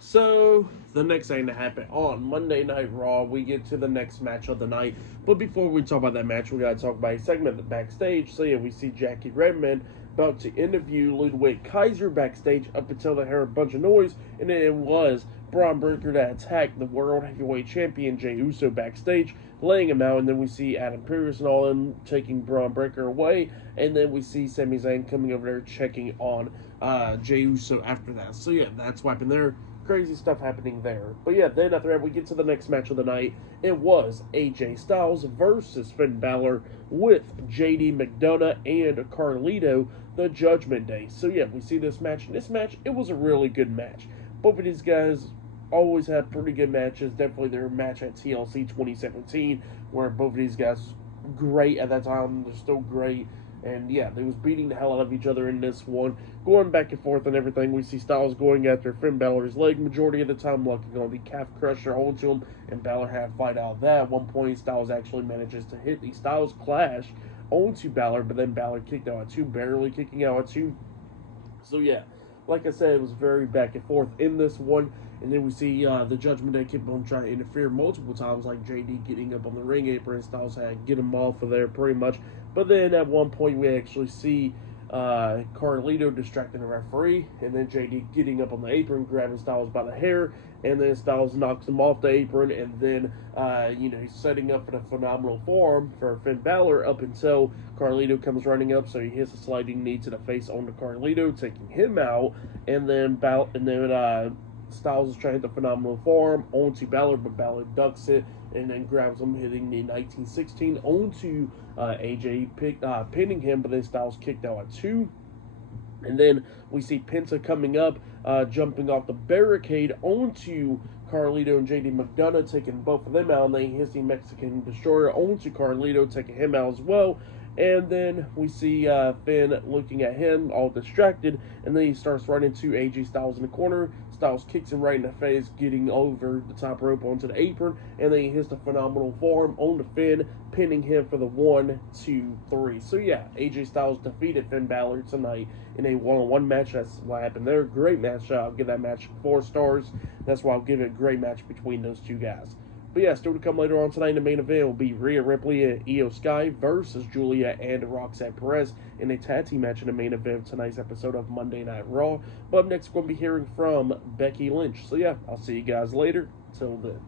So, the next thing to happen on Monday Night Raw, we get to the next match of the night. But before we talk about that match, we gotta talk about a segment the backstage. So, yeah, we see Jackie Redmond about to interview Ludwig Kaiser backstage up until they heard a bunch of noise, and then it was Braun Breaker that attacked the World Heavyweight Champion Jey Uso backstage, laying him out, and then we see Adam Pearce and all them taking Braun Breaker away, and then we see Sami Zayn coming over there checking on Jey Uso after that. So, yeah, that's what happened there. Crazy stuff happening there. But yeah, then after that, we get to the next match of the night. It was AJ Styles versus Finn Balor with JD McDonagh and Carlito, the Judgment Day. So yeah, we see this match. This match, it was a really good match. Both of these guys always have pretty good matches. Definitely their match at TLC 2017, where both of these guys great at that time. They're still great. And yeah, they was beating the hell out of each other in this one, going back and forth and everything. We see Styles going after Finn Balor's leg majority of the time, looking on the calf crusher hold to him, and Balor had a fight out of that. At one point, Styles actually manages to hit the Styles Clash onto Balor, but then Balor kicked out at two, barely kicking out at two. So yeah, like I said, it was very back and forth in this one. And then we see the Judgment Day keep on trying to interfere multiple times, like JD getting up on the ring apron. Styles had to get him off of there pretty much. But then at one point, we actually see Carlito distracting the referee, and then JD getting up on the apron, grabbing Styles by the hair, and then Styles knocks him off the apron, and then he's setting up for the phenomenal forearm for Finn Balor up until Carlito comes running up, so he hits a sliding knee to the face onto Carlito, taking him out, and then Styles is trying to hit the phenomenal forearm onto Balor, but Balor ducks it and then grabs him, hitting the 1916 onto AJ, pinning him, but then Styles kicked out at two. And then we see Penta coming up, jumping off the barricade onto Carlito and JD McDonagh, taking both of them out, and then he hits the Mexican Destroyer onto Carlito, taking him out as well. And then we see Finn looking at him, all distracted, and then he starts running to AJ Styles in the corner. Styles kicks him right in the face, getting over the top rope onto the apron, and then he hits the phenomenal forearm on the Finn, pinning him for the 1, 2, 3. So yeah, AJ Styles defeated Finn Balor tonight in a one-on-one match. That's what happened there. Great match. I'll give that match 4 stars. That's why I'll give it a great match between those two guys. But yeah, still to come later on tonight in the main event will be Rhea Ripley and Io Sky versus Julia and Roxanne Perez in a tag team match in the main event of tonight's episode of Monday Night Raw. But up next, we're going to be hearing from Becky Lynch. So yeah, I'll see you guys later. Till then.